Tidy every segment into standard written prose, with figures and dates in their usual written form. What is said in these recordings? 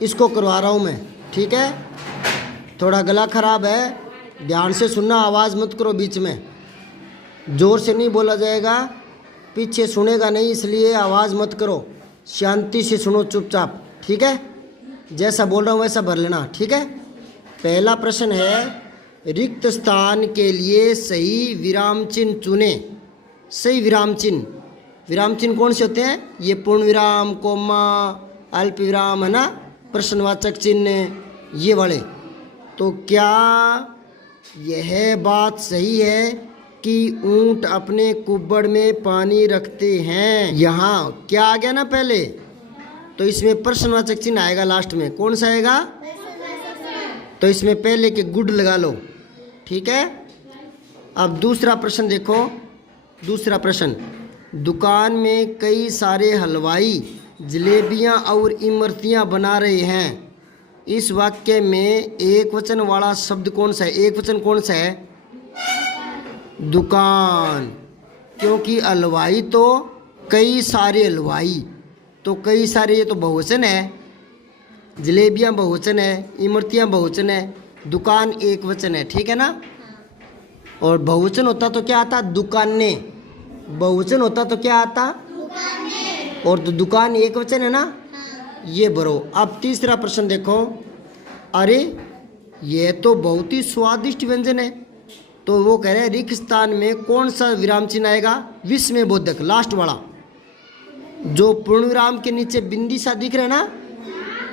इसको करवा रहा हूँ मैं, ठीक है। थोड़ा गला खराब है, ध्यान से सुनना, आवाज़ मत करो बीच में, ज़ोर से नहीं बोला जाएगा, पीछे सुनेगा नहीं, इसलिए आवाज़ मत करो, शांति से सुनो चुपचाप, ठीक है। जैसा बोल रहा हूँ वैसा भर लेना, ठीक है। पहला प्रश्न है, रिक्त स्थान के लिए सही विराम चिन्ह चुने। सही विराम चिन्ह, विराम चिन्ह कौन से होते हैं? ये पूर्ण विराम, कोमा, अल्प विराम, है ना, प्रश्नवाचक चिन्ह, ये वाले। तो क्या यह बात सही है कि ऊंट अपने कुब्बड़ में पानी रखते हैं? यहाँ क्या आ गया ना पहले, तो इसमें प्रश्नवाचक चिन्ह आएगा लास्ट में, कौन सा आएगा? तो इसमें पहले के गुड लगा लो, ठीक है। अब दूसरा प्रश्न देखो, दूसरा प्रश्न, दुकान में कई सारे हलवाई जलेबियां और इमरतियां बना रहे हैं। इस वाक्य में एक वचन वाला शब्द कौन सा है? एक वचन कौन सा है? दुकान, क्योंकि हलवाई तो कई सारे हलवाई, तो कई सारे ये तो बहुवचन है, जलेबियां बहुवचन है, इमरतियां बहुवचन है, दुकान एक वचन है, ठीक है ना। और बहुवचन होता तो क्या आता? दुकानें। बहुवचन होता तो क्या आता? दुकानें। और तो दुकान एक वचन है ना, ये भरो। अब तीसरा प्रश्न देखो, अरे ये तो बहुत ही स्वादिष्ट व्यंजन है, तो वो कह रहे हैं रिक्त स्थान में कौन सा विराम चिन्ह आएगा? विस्मय बोधक, लास्ट वाला, जो पूर्ण विराम के नीचे बिंदी सा दिख रहा है ना,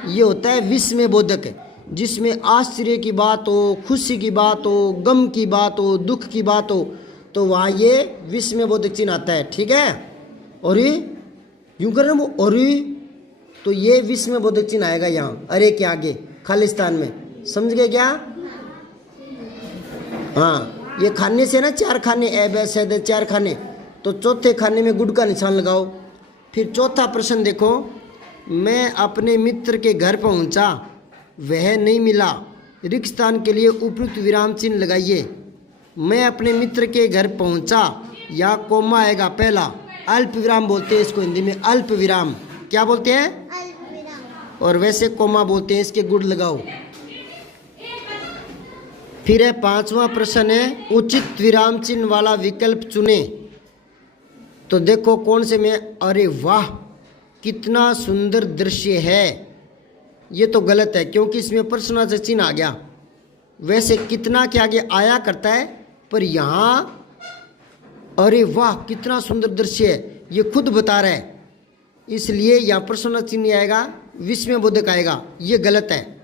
ये होता है विस्मय बोधक, जिसमें आश्चर्य की बात हो, खुशी की बात हो, गम की बात हो, दुख की बात हो, तो वहाँ ये विस्मय बोधक चिन्ह आता है, ठीक है। और ये यूँ कर रहे हो, और तो ये विस्मय बोधक चिन्ह आएगा यहाँ अरे के आगे खालिस्तान में, समझ गए क्या? हाँ, ये खाने से ना चार खाने, ए बे से दे चार खाने, तो चौथे खाने में गुड का निशान लगाओ। फिर चौथा प्रश्न देखो, मैं अपने मित्र के घर पहुंचा, वह नहीं मिला, रिक्त स्थान के लिए उपयुक्त विराम चिन्ह लगाइए। मैं अपने मित्र के घर पहुंचा, या कोमा आएगा पहला, अल्प विराम बोलते हैं इसको हिंदी में, अल्प विराम क्या बोलते हैं? अल्प विराम। और वैसे कोमा बोलते हैं, इसके गुड लगाओ। फिर है पांचवा प्रश्न है, उचित विराम चिन्ह वाला विकल्प चुने। तो देखो कौन से में, अरे वाह कितना सुंदर दृश्य है, ये तो गलत है क्योंकि इसमें प्रश्नवाचक चिन्ह आ गया। वैसे कितना के आगे आया करता है, पर यहाँ अरे वाह कितना सुंदर दृश्य है, ये खुद बता रहा है, इसलिए यहाँ प्रश्नवाचक चिन्ह आएगा, विस्मय बोधक आएगा, ये गलत है।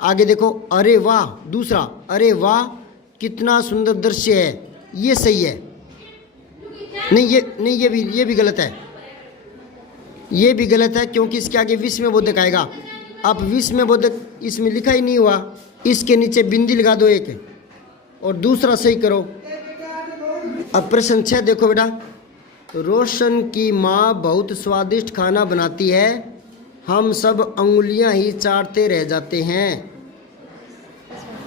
आगे देखो, अरे वाह, दूसरा, अरे वाह कितना सुंदर दृश्य है, ये सही है। नहीं ये भी गलत है, ये भी गलत है क्योंकि इसके आगे विस्मय बोधक आएगा। अब विस्मय बोधक इसमें लिखा ही नहीं हुआ, इसके नीचे बिंदी लगा दो एक, और दूसरा सही करो। अब प्रश्न 6 देखो बेटा, रोशन की माँ बहुत स्वादिष्ट खाना बनाती है, हम सब अंगुलियां ही चाटते रह जाते हैं।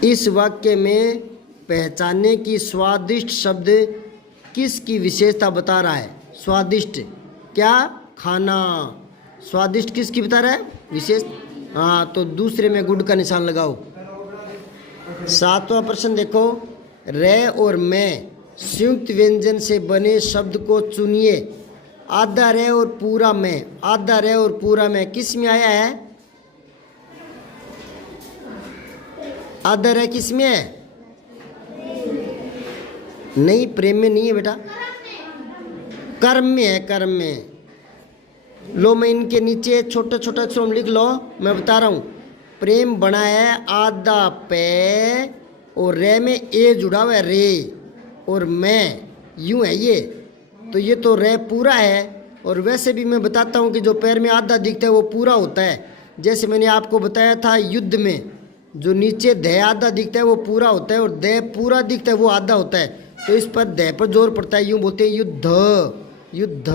इस वाक्य में पहचानने की स्वादिष्ट शब्द किसकी विशेषता बता रहा है? स्वादिष्ट क्या? खाना। स्वादिष्ट किसकी बता रहा है? विशेष। हाँ, तो दूसरे में गुड का निशान लगाओ। सातवां प्रश्न देखो, रे और मैं संयुक्त व्यंजन से बने शब्द को चुनिए। आधा रे और पूरा मैं, आधा रे और पूरा मैं किस में आया है? आधा रे किस में है? नहीं, प्रेम में नहीं है बेटा, कर्म में है, कर्म में। लो मैं इनके नीचे छोटा छोटा अक्षरों में लिख लो, मैं बता रहा हूँ। प्रेम बना है आधा पे, और रे में ए जुड़ा हुआ है रे, और मैं यूं है ये, तो ये तो रे पूरा है। और वैसे भी मैं बताता हूँ कि जो पैर में आधा दिखता है वो पूरा होता है। जैसे मैंने आपको बताया था युद्ध में, जो नीचे दे आधा दिखता है वो पूरा होता है, और दे पूरा दिखता है वो आधा होता है। तो इस पर दे पर जोर पड़ता है, यूँ बोलते हैं युद्ध, युद्ध।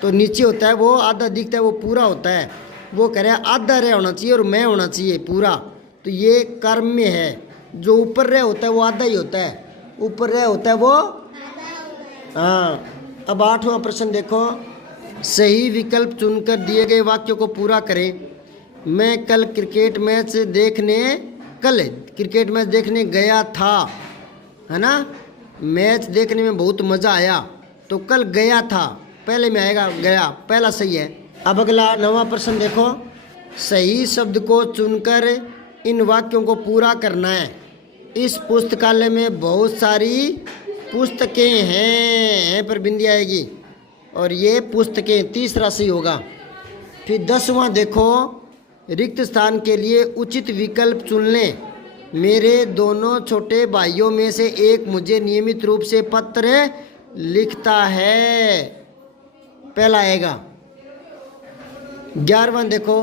तो नीचे होता है वो आधा दिखता है वो पूरा होता है। वो कह रहे हैं आधा रे होना चाहिए और मैं होना चाहिए पूरा, तो ये कर्म में है। जो ऊपर रे होता है वो आधा ही होता है, ऊपर रे होता है वो। हाँ, अब आठवां प्रश्न देखो, सही विकल्प चुनकर दिए गए वाक्यों को पूरा करें। मैं कल क्रिकेट मैच देखने गया था, है ना। मैच देखने में बहुत मज़ा आया, तो कल गया था पहले में आएगा गया, पहला सही है। अब अगला 9वां प्रश्न देखो, सही शब्द को चुनकर इन वाक्यों को पूरा करना है। इस पुस्तकालय में बहुत सारी पुस्तकें हैं पर बिंदी आएगी, और ये पुस्तकें तीसरा सही होगा। फिर 10वां देखो, रिक्त स्थान के लिए उचित विकल्प चुन लें। मेरे दोनों छोटे भाइयों में से एक मुझे नियमित रूप से पत्र लिखता है, पहला आएगा। 11वां देखो,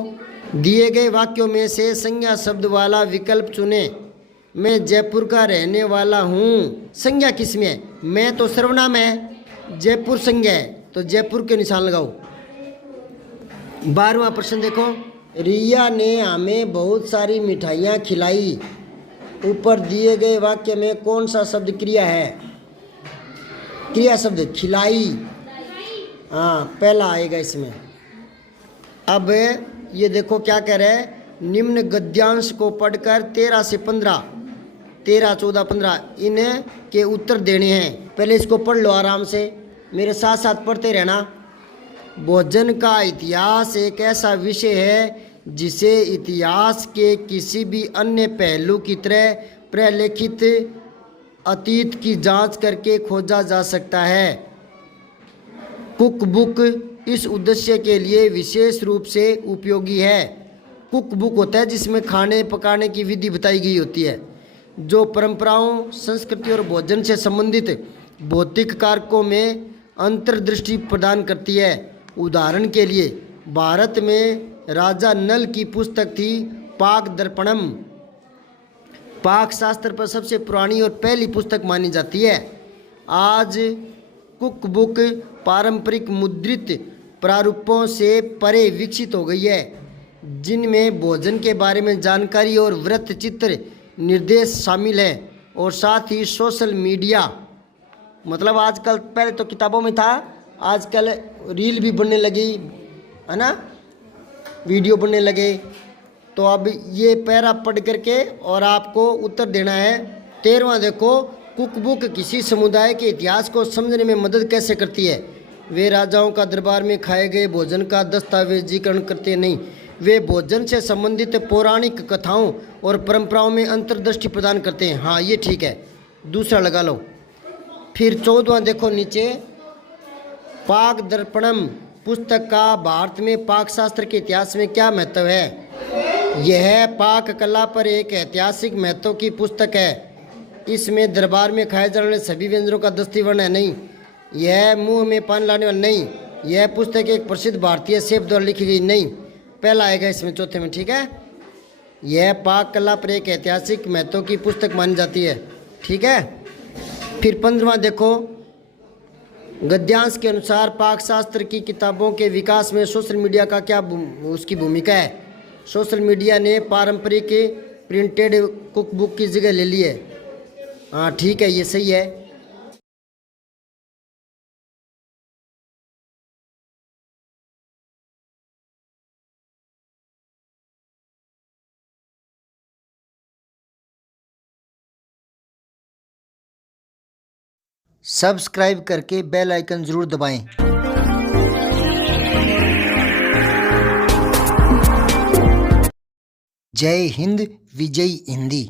दिए गए वाक्यों में से संज्ञा शब्द वाला विकल्प चुने। मैं जयपुर का रहने वाला हूँ, संज्ञा किस में है? मैं तो सर्वनाम है, जयपुर संज्ञा है, तो जयपुर के निशान लगाओ। 12वां प्रश्न देखो, रिया ने हमें बहुत सारी मिठाइयाँ खिलाई। ऊपर दिए गए वाक्य में कौन सा शब्द क्रिया है? क्रिया शब्द खिलाई, हाँ पहला आएगा इसमें। अब ये देखो क्या कह रहा है, निम्न गद्यांश को पढ़कर 13 से 15, 13, 14, 15 इन्हें के उत्तर देने हैं। पहले इसको पढ़ लो आराम से, मेरे साथ साथ पढ़ते रहना। भोजन का इतिहास एक ऐसा विषय है जिसे इतिहास के किसी भी अन्य पहलू की तरह प्रलेखित अतीत की जांच करके खोजा जा सकता है। कुक बुक इस उद्देश्य के लिए विशेष रूप से उपयोगी है। कुक बुक होता है जिसमें खाने पकाने की विधि बताई गई होती है, जो परंपराओं, संस्कृति और भोजन से संबंधित भौतिक कारकों में अंतर्दृष्टि प्रदान करती है। उदाहरण के लिए भारत में राजा नल की पुस्तक थी पाक दर्पणम, पाक शास्त्र पर सबसे पुरानी और पहली पुस्तक मानी जाती है। आज कुक बुक पारंपरिक मुद्रित प्रारूपों से परे विकसित हो गई है, जिनमें भोजन के बारे में जानकारी और वृत्त चित्र निर्देश शामिल है, और साथ ही सोशल मीडिया, मतलब आजकल, पहले तो किताबों में था, आजकल रील भी बनने लगी है ना, वीडियो बनने लगे। तो अब ये पैरा पढ़ करके और आपको उत्तर देना है। 13वां देखो, कुक बुक किसी समुदाय के इतिहास को समझने में मदद कैसे करती है? वे राजाओं का दरबार में खाए गए भोजन का दस्तावेजीकरण करते नहीं, वे भोजन से संबंधित पौराणिक कथाओं और परंपराओं में अंतर्दृष्टि प्रदान करते हैं। हाँ ये ठीक है, दूसरा लगा लो। फिर 14वां देखो नीचे, पाक दर्पणम पुस्तक का भारत में पाक शास्त्र के इतिहास में क्या महत्व है? यह पाक कला पर एक ऐतिहासिक महत्व की पुस्तक है। इसमें दरबार में खाए जाने वाले सभी व्यंजनों का दस्तीवर्ण है नहीं, यह मुंह में पान लाने वाला नहीं, यह पुस्तक एक प्रसिद्ध भारतीय शेफ द्वारा लिखी गई नहीं, पहला आएगा इसमें चौथे में, ठीक है। यह पाक कला पर एक ऐतिहासिक महत्व की पुस्तक मानी जाती है, ठीक है। फिर 15वां देखो, गद्यांश के अनुसार पाक शास्त्र की किताबों के विकास में सोशल मीडिया का क्या उसकी भूमिका है? सोशल मीडिया ने पारंपरिक प्रिंटेड कुक बुक की जगह ले ली है। हाँ ठीक है, ये सही है। सब्सक्राइब करके बेल आइकन ज़रूर दबाएं। जय हिंद, विजय हिंदी।